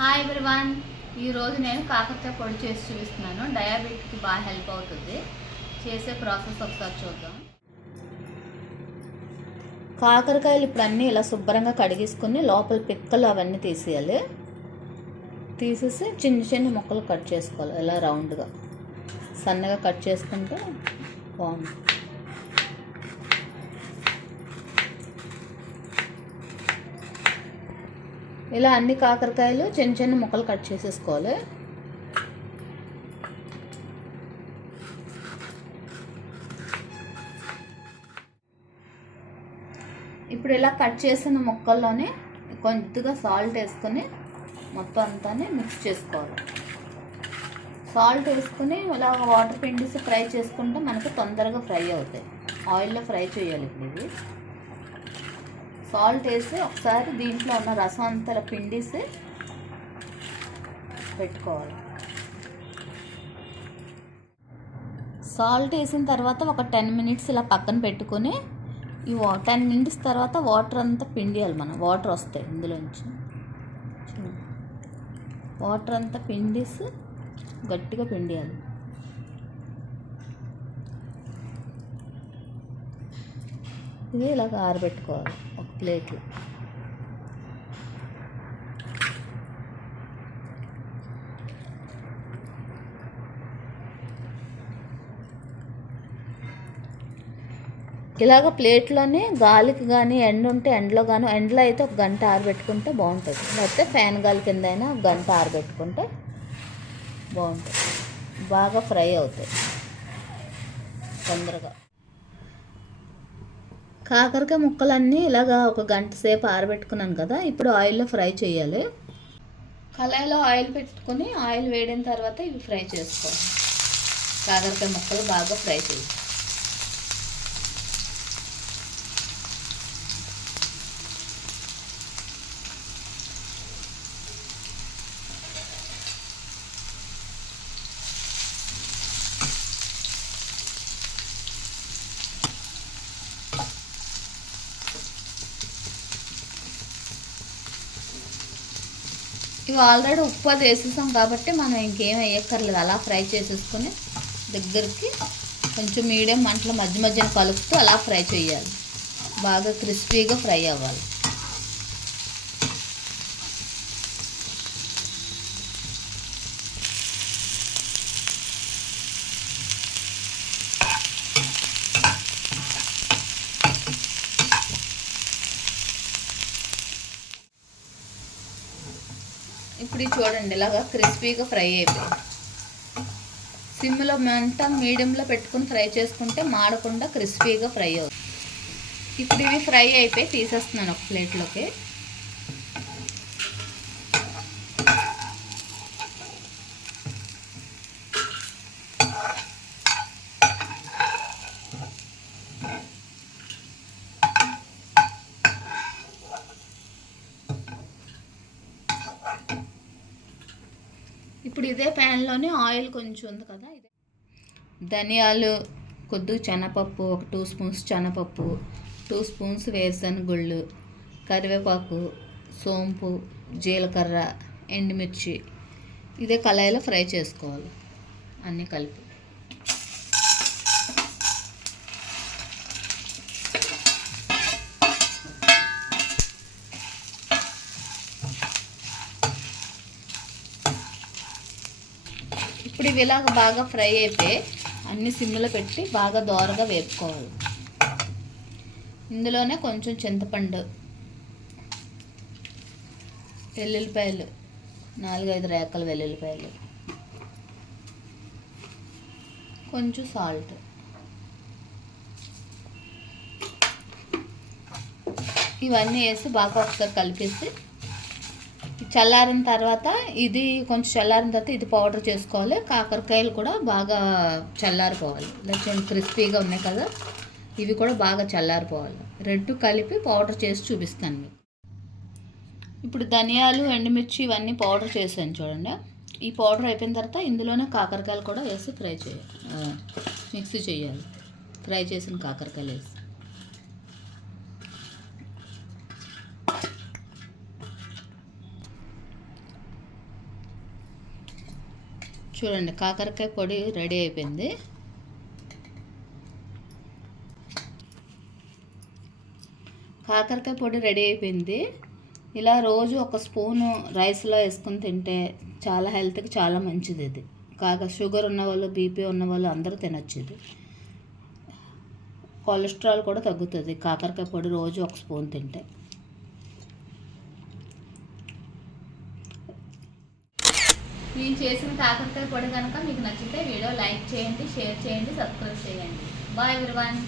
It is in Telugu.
Hi everyone. ఈరోజు నేను కాకరకాయ పొడి చేసి చూపిస్తున్నాను. డయాబెటిక్కి బాగా హెల్ప్ అవుతుంది. చేసే ప్రాసెస్ ఒకసారి చూద్దాం. కాకరకాయలు ఇప్పుడు అన్నీ ఇలా శుభ్రంగా కడిగేసుకుని లోపల పిక్కలు అవన్నీ తీసేయాలి. తీసేసి చిన్న చిన్న ముక్కలు కట్ చేసుకోవాలి. ఇలా రౌండ్గా సన్నగా కట్ చేసుకుంటే బాగుంటుంది. ఇలా అన్ని కాకరకాయలు చిన్న చిన్న ముక్కలు కట్ చేసేసుకోవాలి. ఇప్పుడు ఇలా కట్ చేసిన ముక్కల్లోనే కొద్దిగా సాల్ట్ వేసుకొని మొత్తం అంతా మిక్స్ చేసుకోవాలి. సాల్ట్ వేసుకుని ఇలా వాటర్ పిండిసి ఫ్రై చేసుకుంటే మనకు తొందరగా ఫ్రై అవుతాయి. ఆయిల్లో ఫ్రై చేయాలి. ఇప్పుడు ఇది సాల్ట్ వేసి ఒకసారి దీంట్లో ఉన్న రసం అంతా పిండిసి పెట్టుకోవాలి. సాల్ట్ వేసిన తర్వాత ఒక 10 మినిట్స్ ఇలా పక్కన పెట్టుకొని ఈ 10 మినిట్స్ తర్వాత వాటర్ అంతా పిండియాలి. మనం వాటర్ వస్తాయి ఇందులోంచి. వాటర్ అంతా పిండిసి గట్టిగా పిండియాలి. ఇది ఇలాగ ఆరబెట్టుకోవాలి ఒక ప్లేట్లో. ఇలాగ ప్లేట్లోనే గాలికి కానీ ఎండ ఉంటే ఎండలో కానీ, ఎండలో అయితే ఒక గంట ఆరబెట్టుకుంటే బాగుంటుంది. లేకపోతే ఫ్యాన్ గాలి కింద అయినా ఒక గంట ఆరబెట్టుకుంటే బాగుంటుంది. బాగా ఫ్రై అవుతాయి తొందరగా. కాకరకాయ ముక్కలన్నీ ఇలాగా ఒక గంట సేపు ఆరబెట్టుకున్నాను కదా. ఇప్పుడు ఆయిల్లో ఫ్రై చేయాలి. కళాయిలో ఆయిల్ పెట్టుకొని ఆయిల్ వేడిన తర్వాత ఇవి ఫ్రై చేసుకోవాలి. కాకరకాయ ముక్కలు బాగా ఫ్రై చేయాలి. ఇవి ఆల్రెడీ ఉప్పు అది వేసేసాం కాబట్టి మనం ఇంకేం వేయక్కర్లేదు. అలా ఫ్రై చేసేసుకొని దగ్గరికి కొంచెం మీడియం మంటలో మధ్య మధ్యన కలుపుతూ అలా ఫ్రై చేయాలి. బాగా క్రిస్పీగా ఫ్రై అవ్వాలి. ఇప్పుడు చూడండి ఇలాగా క్రిస్పీగా ఫ్రై అయిపోయింది. సిమ్లో మంట మీడియంలో పెట్టుకుని ఫ్రై చేసుకుంటే మాడకుండా క్రిస్పీగా ఫ్రై అవుతుంది. ఇప్పుడు ఇవి ఫ్రై అయిపోయి తీసేస్తున్నాను ఒక ప్లేట్లోకి. ఇప్పుడు ఇదే ప్యాన్లోనే ఆయిల్ కొంచెం ఉంది కదా, ఇదే ధనియాలు, కొద్దిగా శనగపప్పు, ఒక 2 స్పూన్స్ శనగపప్పు, 2 స్పూన్స్ వేరుశనగ గుళ్ళు, కరివేపాకు, సోంపు, జీలకర్ర, ఎండుమిర్చి ఇదే కళాయిలో ఫ్రై చేసుకోవాలి అన్నీ కలిపి. ఇప్పుడు ఇవి ఇలాగ బాగా ఫ్రై అయిపోయి అన్ని సిమ్లో పెట్టి బాగా దోరగా వేపుకోవాలి. ఇందులోనే కొంచెం చింతపండు, వెల్లుల్లిపాయలు 4-5 రేకల వెల్లుల్లిపాయలు, కొంచెం సాల్ట్, ఇవన్నీ వేసి బాగా ఒకసారి కలిపేసి చల్లారిన తర్వాత ఇది కొంచెం చల్లారిన తర్వాత ఇది పౌడర్ చేసుకోవాలి. కాకరకాయలు కూడా బాగా చల్లారిపోవాలి. లేకపోతే క్రిస్పీగా ఉన్నాయి కదా, ఇవి కూడా బాగా చల్లారిపోవాలి. రెండు కలిపి పౌడర్ చేసి చూపిస్తాను మీకు. ఇప్పుడు ధనియాలు, ఎండుమిర్చి ఇవన్నీ పౌడర్ చేసాను చూడండి. ఈ పౌడర్ అయిపోయిన తర్వాత ఇందులోనే కాకరకాయలు కూడా వేసి ఫ్రై చేయాలి, మిక్సీ చేయాలి. ఫ్రై చేసిన కాకరకాయలు వేసి చూడండి, కాకరకాయ పొడి రెడీ అయిపోయింది. కాకరకాయ పొడి రెడీ అయిపోయింది. ఇలా రోజు ఒక స్పూను రైస్లో వేసుకుని తింటే చాలా హెల్త్కి చాలా మంచిది. ఇది షుగర్ ఉన్నవాళ్ళు, బీపీ ఉన్నవాళ్ళు అందరూ తినచ్చు. ఇది కొలెస్ట్రాల్ కూడా తగ్గుతుంది కాకరకాయ పొడి రోజు ఒక స్పూన్ తింటే. నేను చేసిన కాకరకాయ పొడి కనుక మీకు నచ్చితే వీడియో లైక్ చేయండి, షేర్ చేయండి, సబ్స్క్రైబ్ చేయండి. Bye everyone.